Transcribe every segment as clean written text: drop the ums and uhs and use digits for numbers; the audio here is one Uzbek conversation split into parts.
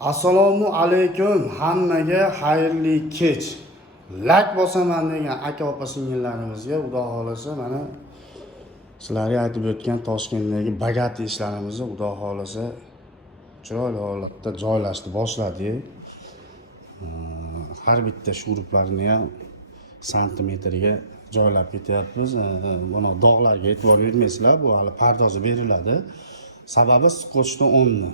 Assalomu alaykum, hammaga xayrli kech. Like bosaman degan aka opa singillarimizga Xudo xolasa mana sizlarga aytib o'tgan Toshkentdagi bagati ishlarimizni Xudo xolasa chiroyli holatda joylashni boshladik. Har bitta shuruplarni ham santimetriga joylab ketyapmiz. Buni dog'larga e'tibor bermaysizlar, bu hali pardozi beriladi. Sababi skochni o'rni.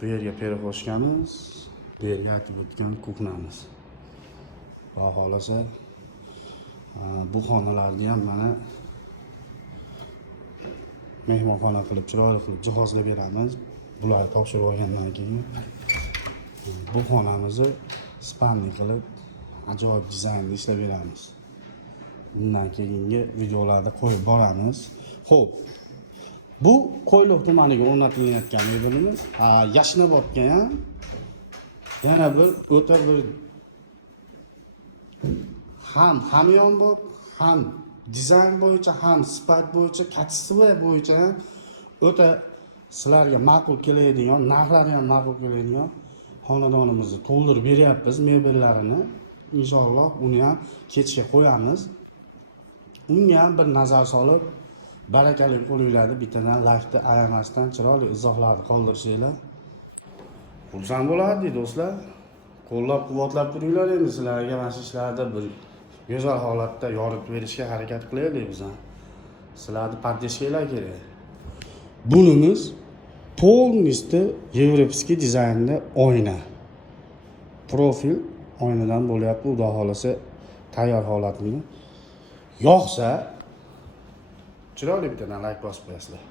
Bu yerga perexoshkamiz, bu yerga aytib o'tgan kuxnamiz. Xudo xolasa bu xonalarni ham mana mehmonxona qilib chiroyli qilib jihozlab beramiz. Bularni topshirib olgandan keyin bu xonamizni spandli qilib ajoyib dizaynda ishlab beramiz. Bundan keyingi videolarda qo'yib boramiz. Xo'p. Bu Qo'yliq tumaniga o'rnatilayotgan mebelimiz. Yashnobodga ham yana bir o'ta bir ham hamyonbop, ham dizayn bo'yicha, ham sifat bo'yicha, kачество bo'yicha ham o'ta sizlarga ma'qul keladigan, narxlari ham ma'qul keladigan xonadonimizni to'ldirib beryapmiz mebellarini. Inshaalloh uni ham kechga qo'yamiz. Unga ham bir nazar solib, barakali qo'linglarni bittadan like'ni ayamasdan chiroyli izohlarni qoldirishinglar. Xursand bo'ladi do'stlar. Qo'llab-quvvatlab turinglar, endi sizlarga mana shu ishlarda bir go'zal holatda yoritib berishga harakat qilaylik biz ham. Sizlarni podдержкалар kerak. Bunimiz полностью европейский dizaynda oyna. Profil oynadan bo'lyapti, xudo xolasa tayyor holatini. Yoqsa chiroyli bittadan like bosib qo'yasizlar.